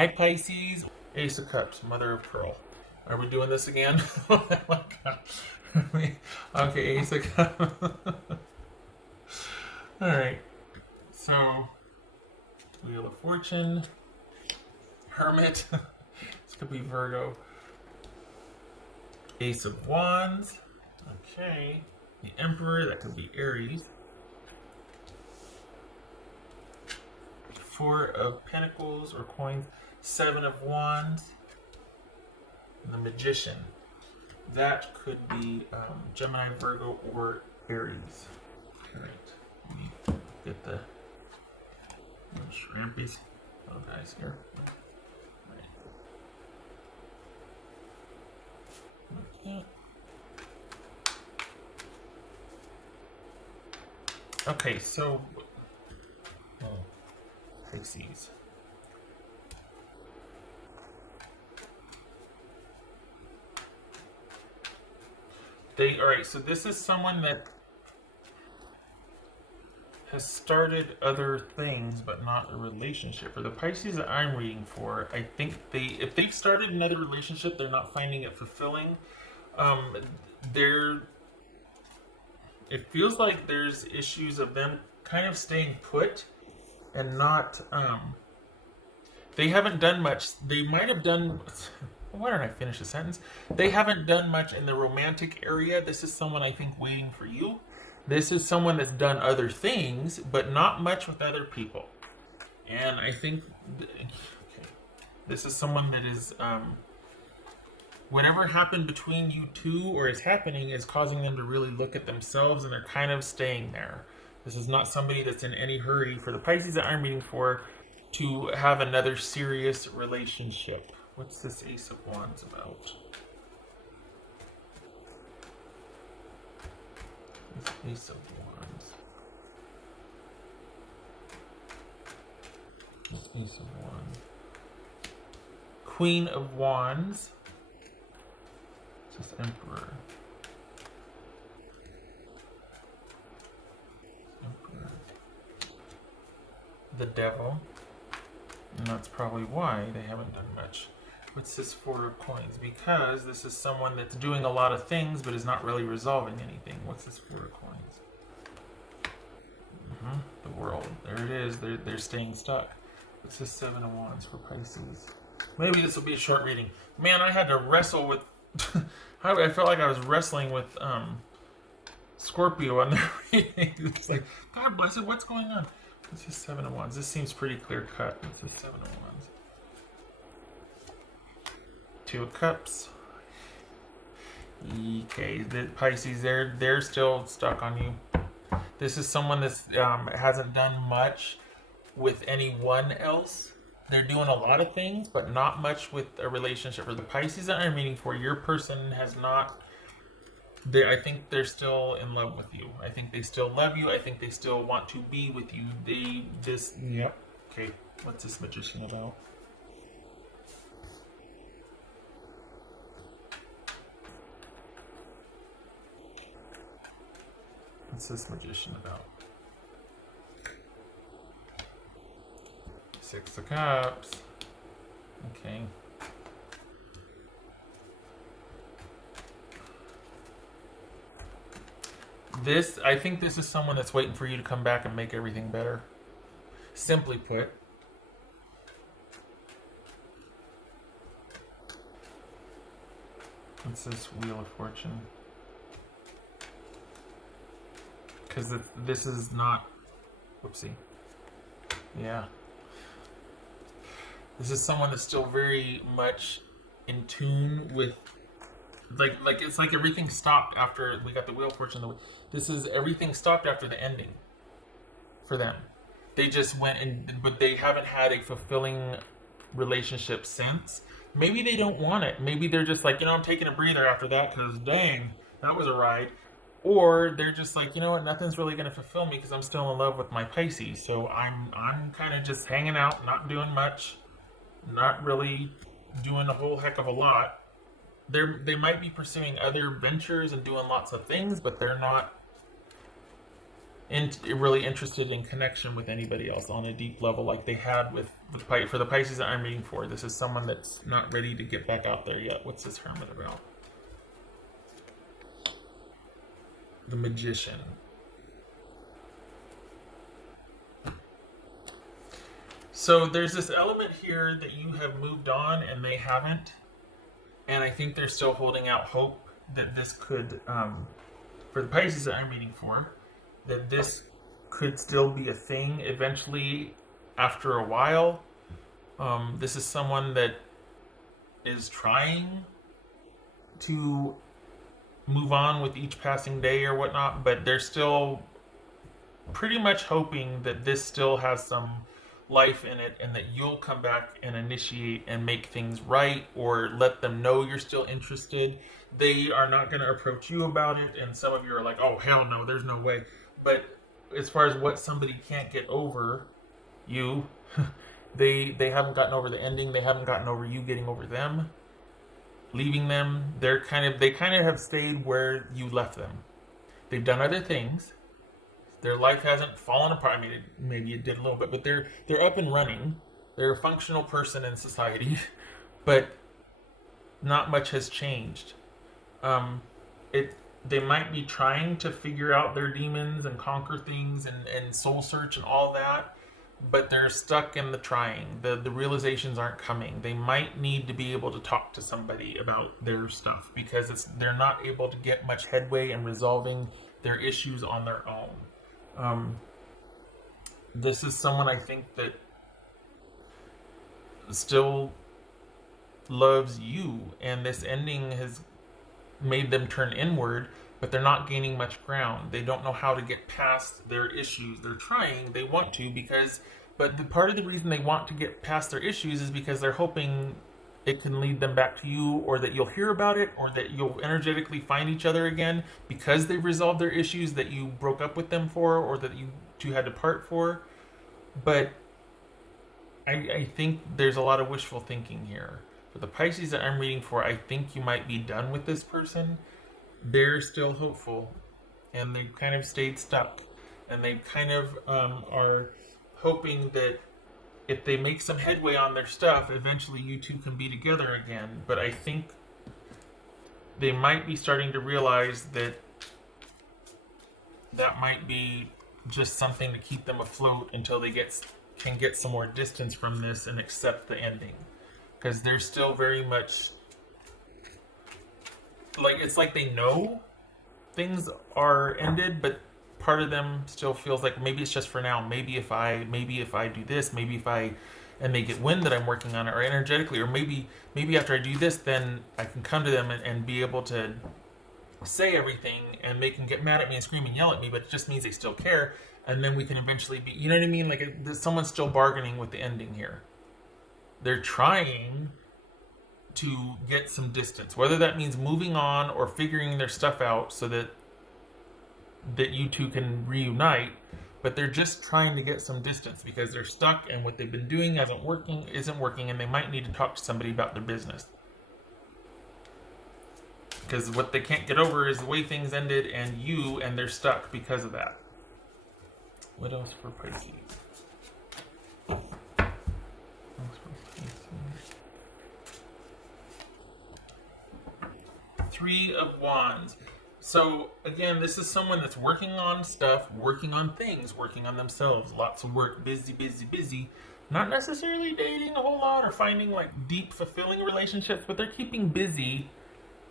Hi Pisces, Ace of Cups, Mother of Pearl. Are we doing this again? Oh my God. Okay, Ace of Cups. Alright, so Wheel of Fortune, Hermit, this could be Virgo, Ace of Wands, okay, the Emperor, that could be Aries, Four of Pentacles or Coins, Seven of Wands, and the Magician. That could be Gemini, Virgo, or Aries. Alright, let me get the shrimpies. Little guys here. Okay. Okay, so Pisces. Alright, so this is someone that has started other things but not a relationship. For the Pisces that I'm reading for, I think if they've started another relationship, they're not finding it fulfilling. It feels like there's issues of them kind of staying put and not they haven't done much. They might have done. Why don't I finish the sentence? They haven't done much in the romantic area. This is someone I think waiting for you. This is someone that's done other things, but not much with other people. And I think this is someone that is whatever happened between you two or is happening is causing them to really look at themselves, and they're kind of staying there. This is not somebody that's in any hurry for the Pisces that I'm reading for to have another serious relationship. What's this Ace of Wands about? This Ace of Wands. This Ace of Wands. Queen of Wands. This Emperor. Emperor. The Devil. And that's probably why they haven't done much. What's this Four of Coins? Because this is someone that's doing a lot of things but is not really resolving anything. What's this Four of Coins? The World. There it is. They're staying stuck. What's this Seven of Wands for Pisces? Maybe this will be a short reading. Man, I had to wrestle with... I felt like I was wrestling with Scorpio on the reading. It's like, God bless it, what's going on? What's this Seven of Wands? This seems pretty clear cut. What's this Seven of Wands? Two of Cups. Okay, the Pisces, they're still stuck on you. This is someone that hasn't done much with anyone else. They're doing a lot of things, but not much with a relationship. For the Pisces that I'm reading for, your person has not... I think they're still in love with you. I think they still love you. I think they still want to be with you. Yep. Okay, what's this Magician about? What's this Magician about? Six of Cups. Okay. I think this is someone that's waiting for you to come back and make everything better. Simply put. What's this Wheel of Fortune? Because this is not... Whoopsie. Yeah. This is someone that's still very much in tune with... Like it's like everything stopped after we got the Wheel of Fortune. Everything stopped after the ending for them. They just went but they haven't had a fulfilling relationship since. Maybe they don't want it. Maybe they're just like, I'm taking a breather after that because dang, that was a ride. Or they're just like, you know what, nothing's really going to fulfill me because I'm still in love with my Pisces. So I'm kind of just hanging out, not doing much, not really doing a whole heck of a lot. They might be pursuing other ventures and doing lots of things, but they're not really interested in connection with anybody else on a deep level, like they had for the Pisces that I'm reading for. This is someone that's not ready to get back out there yet. What's this Hermit about? The Magician. So there's this element here that you have moved on and they haven't. And I think they're still holding out hope that this could, for the Pisces that I'm reading for, that this could still be a thing eventually after a while. This is someone that is trying to move on with each passing day or whatnot, but they're still pretty much hoping that this still has some life in it and that you'll come back and initiate and make things right, or let them know you're still interested. They are not going to approach you about it, and some of you are like, oh hell no, there's no way. But as far as what somebody can't get over you, they haven't gotten over the ending. They haven't gotten over you getting over them, leaving them. They kind of have stayed where you left them. They've done other things. Their life hasn't fallen apart. I mean, maybe it did a little bit, but they're up and running. They're a functional person in society, but not much has changed. They might be trying to figure out their demons and conquer things and soul search and all that, but they're stuck in the trying. The realizations aren't coming. They might need to be able to talk to somebody about their stuff, because they're not able to get much headway in resolving their issues on their own. This is someone I think that still loves you, and this ending has made them turn inward, but they're not gaining much ground. They don't know how to get past their issues. They're trying, they want to, but the part of the reason they want to get past their issues is because they're hoping it can lead them back to you, or that you'll hear about it, or that you'll energetically find each other again because they've resolved their issues that you broke up with them for, or that you two had to part for. But I think there's a lot of wishful thinking here. For the Pisces that I'm reading for, I think you might be done with this person. They're still hopeful, and they've kind of stayed stuck, and they kind of are hoping that if they make some headway on their stuff, eventually you two can be together again. But I think they might be starting to realize that that might be just something to keep them afloat until they can get some more distance from this and accept the ending. Because they're still very much like, it's like they know things are ended, but part of them still feels like maybe it's just for now. Maybe if I do this, and they get wind that I'm working on it, or energetically, or maybe after I do this, then I can come to them and be able to say everything, and they can get mad at me and scream and yell at me, but it just means they still care, and then we can eventually be, you know what I mean? Like, someone's still bargaining with the ending here. They're trying to get some distance, whether that means moving on or figuring their stuff out so that you two can reunite, but they're just trying to get some distance because they're stuck, and what they've been doing isn't working, and they might need to talk to somebody about their business. Because what they can't get over is the way things ended, and they're stuck because of that. What else for Pisces? Three of Wands. So again, this is someone that's working on stuff, working on things, working on themselves. Lots of work, busy, busy, busy. Not necessarily dating a whole lot or finding like deep, fulfilling relationships, but they're keeping busy.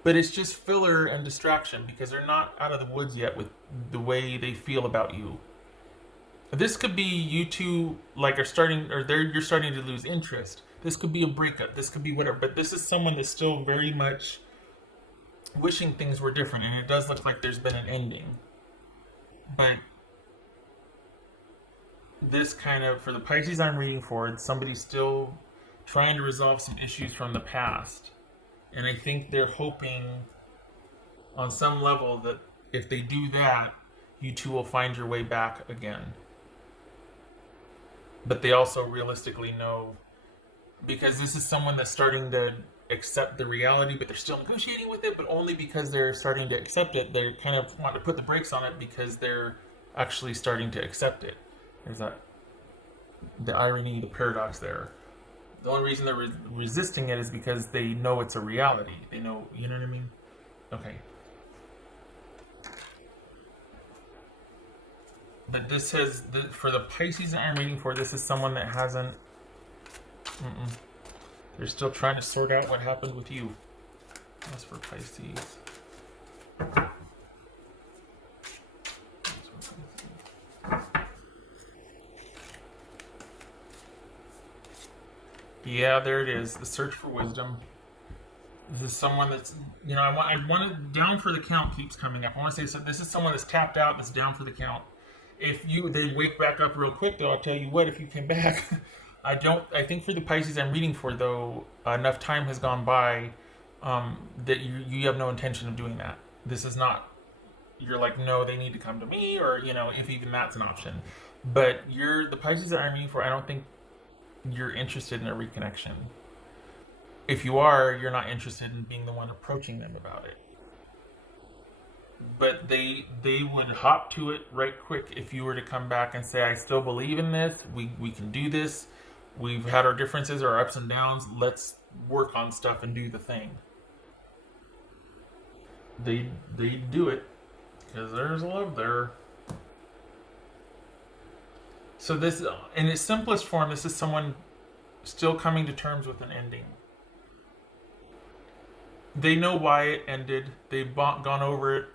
But it's just filler and distraction because they're not out of the woods yet with the way they feel about you. This could be you two you're starting to lose interest. This could be a breakup. This could be whatever. But this is someone that's still very much wishing things were different, and it does look like there's been an ending. But this kind of, for the Pisces I'm reading for, somebody's still trying to resolve some issues from the past. And I think they're hoping on some level that if they do that, you two will find your way back again. But they also realistically know, because this is someone that's starting to accept the reality, but they're still negotiating with it, but only because they're starting to accept it. They kind of want to put the brakes on it because they're actually starting to accept it. There's that the irony, the paradox there. The only reason they're resisting it is because they know it's a reality. They know, you know what I mean? Okay. But this has, for the Pisces that I'm reading for, this is someone that hasn't, they're still trying to sort out what happened with you. That's for Pisces. Yeah, there it is. The search for wisdom. This is someone that's, I want it down for the count keeps coming up. I want to say, so this is someone that's tapped out, that's down for the count. If they wake back up real quick, though, I'll tell you what, if you came back, I think for the Pisces I'm reading for, though, enough time has gone by that you have no intention of doing that. This is not, you're like, no, they need to come to me, or, if even that's an option. But the Pisces that I'm reading for, I don't think you're interested in a reconnection. If you are, you're not interested in being the one approaching them about it. But they would hop to it right quick if you were to come back and say, I still believe in this, we can do this, we've had our differences, our ups and downs, let's work on stuff and do the thing. They do it because there's love there. So this, in its simplest form, this is someone still coming to terms with an ending. They know why it ended. They've gone over it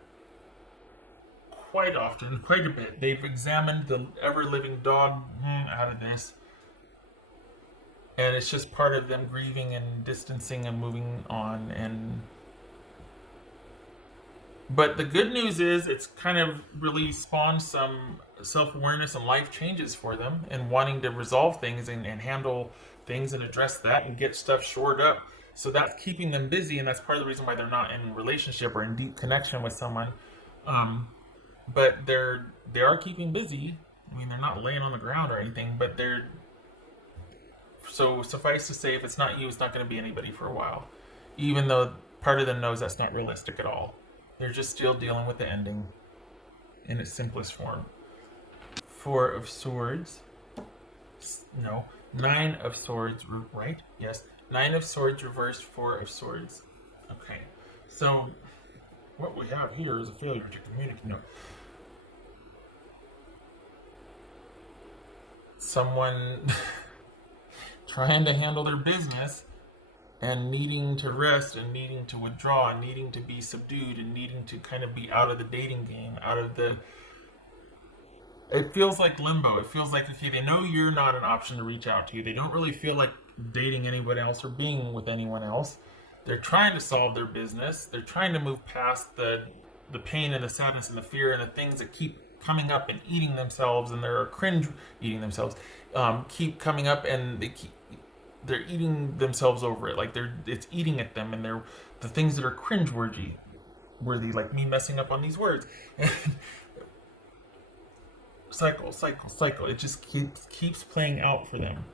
quite often, quite a bit. They've examined the ever-living dog out of this. And it's just part of them grieving and distancing and moving on. But the good news is it's kind of really spawned some self-awareness and life changes for them, and wanting to resolve things and handle things and address that and get stuff shored up. So that's keeping them busy, and that's part of the reason why they're not in a relationship or in deep connection with someone. But they are keeping busy. I mean, they're not laying on the ground or anything, but so suffice to say, if it's not you, it's not going to be anybody for a while. Even though part of them knows that's not realistic at all. They're just still dealing with the ending in its simplest form. 4 of Swords. No. 9 of Swords, right? Yes. 9 of Swords reversed, 4 of Swords. Okay. So, what we have here is a failure to communicate. No. Someone trying to handle their business and needing to rest and needing to withdraw and needing to be subdued and needing to kind of be out of the dating game, out of the... It feels like limbo. It feels like, okay, they know you're not an option to reach out to. They don't really feel like dating anyone else or being with anyone else. They're trying to solve their business. They're trying to move past the pain and the sadness and the fear and the things that keep coming up and eating themselves, and they're cringe eating themselves, keep coming up, and they're eating themselves over it. Like it's eating at them, and they're the things that are cringe-worthy, like me messing up on these words. Cycle. It just keeps playing out for them.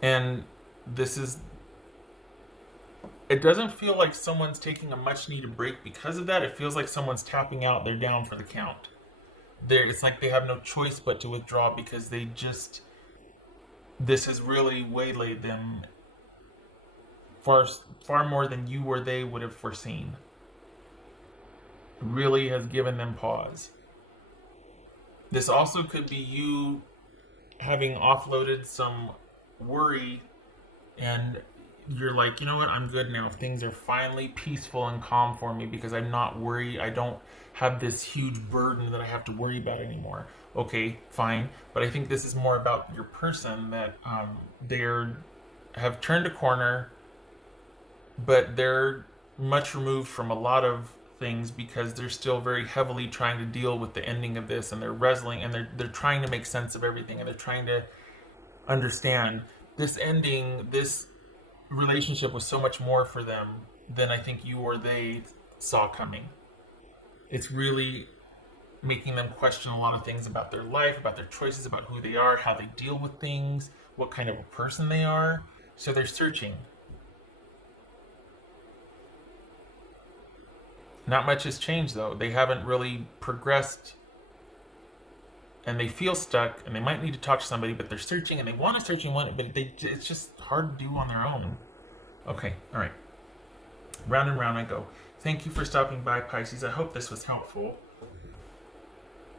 And it doesn't feel like someone's taking a much needed break because of that. It feels like someone's tapping out. They're down for the count. It's like they have no choice but to withdraw because this has really waylaid them far more than you or they would have foreseen. Really has given them pause. This also could be you having offloaded some worry, and you're like, you know what, I'm good now. Things are finally peaceful and calm for me because I'm not worried. I don't have this huge burden that I have to worry about anymore. Okay, fine. But I think this is more about your person, that have turned a corner, but they're much removed from a lot of things because they're still very heavily trying to deal with the ending of this, and they're wrestling, and they're trying to make sense of everything, and they're trying to understand this ending. This relationship was so much more for them than I think you or they saw coming. It's really making them question a lot of things about their life, about their choices, about who they are, how they deal with things, what kind of a person they are. So they're searching. Not much has changed though. They haven't really progressed, and they feel stuck, and they might need to talk to somebody, but they're searching and they want to search and want it, but it's just hard to do on their own. Okay, all right. Round and round I go. Thank you for stopping by, Pisces. I hope this was helpful.